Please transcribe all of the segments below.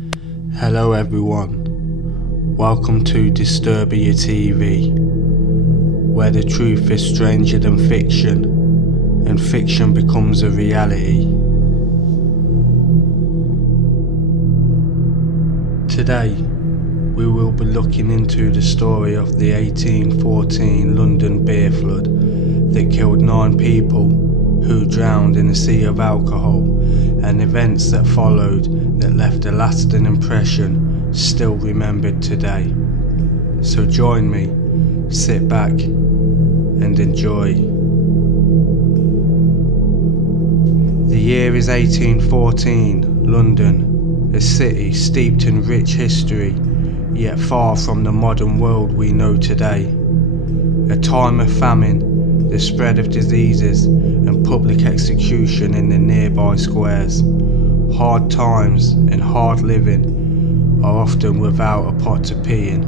Hello everyone, welcome to Disturbia TV, where the truth is stranger than fiction, and fiction becomes a reality. Today, we will be looking into the story of the 1814 London beer flood that killed 9 people who drowned in a sea of alcohol, and events that followed that left a lasting impression still remembered today. So join me, sit back and enjoy. The year is 1814, London, a city steeped in rich history, yet far from the modern world we know today. A time of famine, the spread of diseases and public execution in the nearby squares. Hard times and hard living are often without a pot to pee in,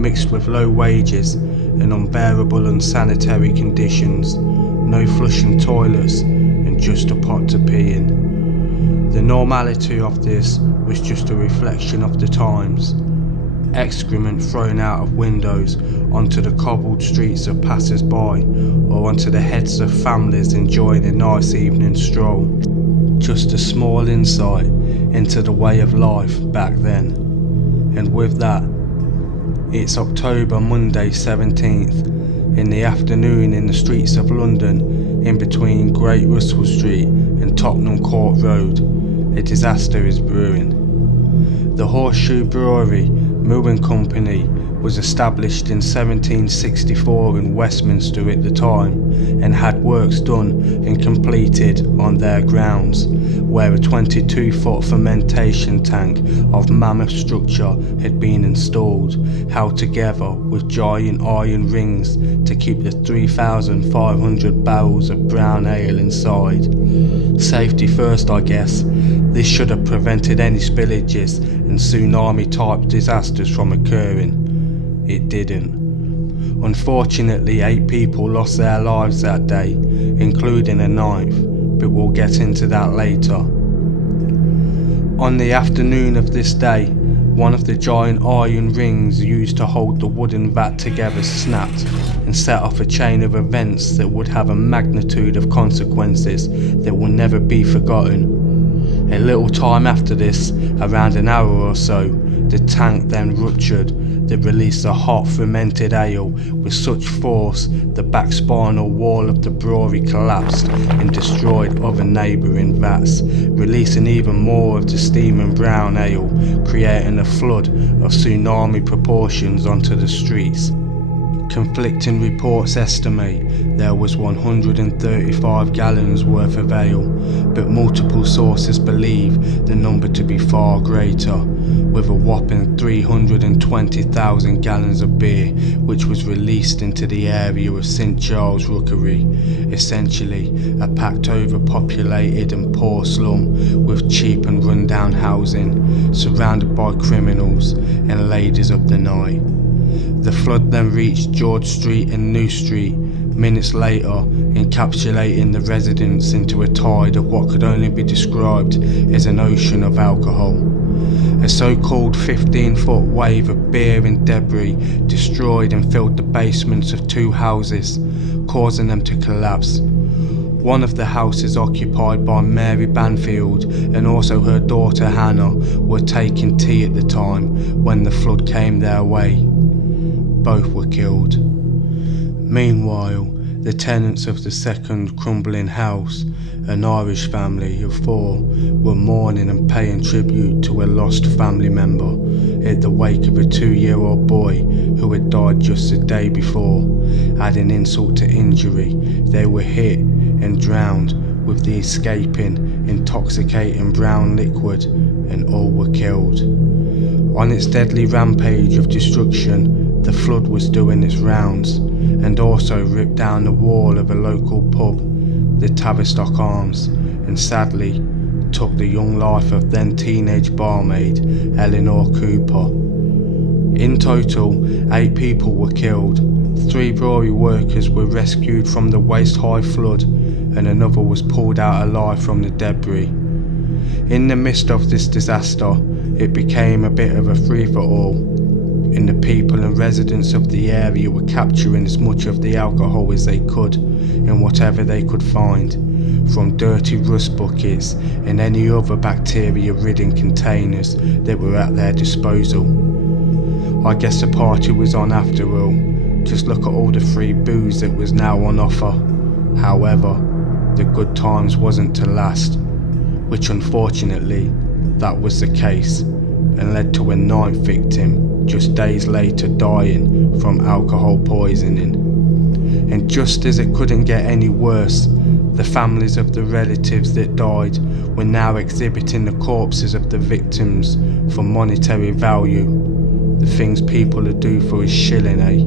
mixed with low wages and unbearable unsanitary conditions, no flushing toilets and just a pot to pee in. The normality of this was just a reflection of the times. Excrement thrown out of windows onto the cobbled streets of passers-by or onto the heads of families enjoying a nice evening stroll. Just a small insight into the way of life back then. And with that, it's October Monday 17th, in the afternoon in the streets of London, in between Great Russell Street and Tottenham Court Road, a disaster is brewing. The Horseshoe Brewery Brewing Company was established in 1764 in Westminster at the time, and had works done and completed on their grounds, where a 22-foot fermentation tank of mammoth structure had been installed, held together with giant iron rings to keep the 3,500 barrels of brown ale inside. Safety first, I guess. This should have prevented any spillages and tsunami-type disasters from occurring. It didn't. Unfortunately, 8 people lost their lives that day, including a 9th, but we'll get into that later. On the afternoon of this day, one of the giant iron rings used to hold the wooden vat together snapped and set off a chain of events that would have a magnitude of consequences that will never be forgotten. A little time after this, around an hour or so, the tank then ruptured that released a hot fermented ale with such force the back spinal wall of the brewery collapsed and destroyed other neighbouring vats, releasing even more of the steaming brown ale, creating a flood of tsunami proportions onto the streets. Conflicting reports estimate there was 135 gallons worth of ale, but multiple sources believe the number to be far greater, with a whopping 320,000 gallons of beer which was released into the area of St Giles Rookery, essentially a packed overpopulated and poor slum with cheap and rundown housing, surrounded by criminals and ladies of the night. The flood then reached George Street and New Street, minutes later encapsulating the residents into a tide of what could only be described as an ocean of alcohol. A so-called 15-foot wave of beer and debris destroyed and filled the basements of 2 houses, causing them to collapse. One of the houses occupied by Mary Banfield and also her daughter Hannah were taking tea at the time when the flood came their way. Both were killed. Meanwhile, the tenants of the second crumbling house, an Irish family of 4, were mourning and paying tribute to a lost family member at the wake of a 2-year-old boy who had died just the day before. Adding insult to injury, they were hit and drowned with the escaping, intoxicating brown liquid, and all were killed. On its deadly rampage of destruction, the flood was doing its rounds, and also ripped down the wall of a local pub, the Tavistock Arms, and sadly took the young life of then teenage barmaid Eleanor Cooper. In total, 8 people were killed. 3 brewery workers were rescued from the waist-high flood, and another was pulled out alive from the debris. In the midst of this disaster, it became a bit of a free-for-all, and the people and residents of the area were capturing as much of the alcohol as they could in whatever they could find, from dirty rust buckets and any other bacteria-ridden containers that were at their disposal. I guess the party was on after all. Just look at all the free booze that was now on offer. However, the good times wasn't to last, which unfortunately that was the case, and led to a 9th victim just days later dying from alcohol poisoning. And just as it couldn't get any worse, the families of the relatives that died were now exhibiting the corpses of the victims for monetary value. The things people would do for a shilling, eh?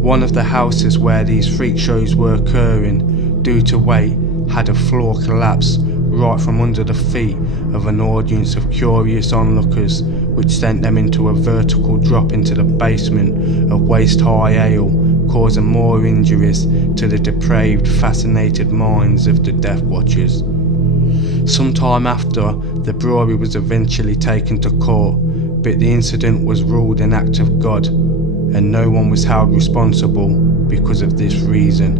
One of the houses where these freak shows were occurring, due to weight, had a floor collapse right from under the feet of an audience of curious onlookers, which sent them into a vertical drop into the basement of waist-high ale, causing more injuries to the depraved, fascinated minds of the death watchers. Sometime after, the brewery was eventually taken to court, but the incident was ruled an act of God, and no one was held responsible because of this reason.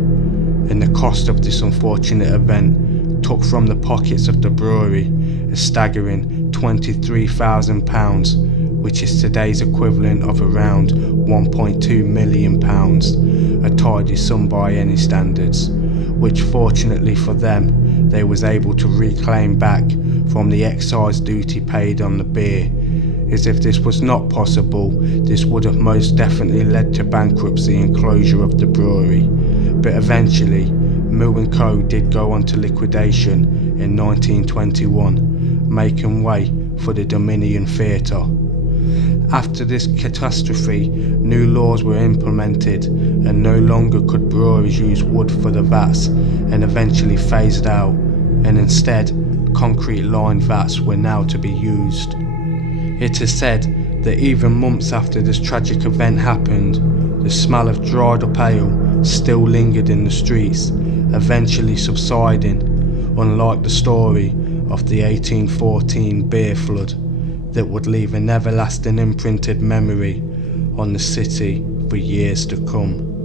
And the cost of this unfortunate event took from the pockets of the brewery a staggering £23,000, which is today's equivalent of around £1.2 million, a tidy sum by any standards, which fortunately for them, they was able to reclaim back from the excise duty paid on the beer. As if this was not possible, this would have most definitely led to bankruptcy and closure of the brewery. But eventually, Mill & Co. did go on to liquidation in 1921, making way for the Dominion Theatre. After this catastrophe, new laws were implemented, and no longer could breweries use wood for the vats, and eventually phased out, and instead, concrete-lined vats were now to be used. It is said that even months after this tragic event happened, the smell of dried up ale still lingered in the streets, eventually subsiding, unlike the story of the 1814 beer flood that would leave an everlasting imprinted memory on the city for years to come.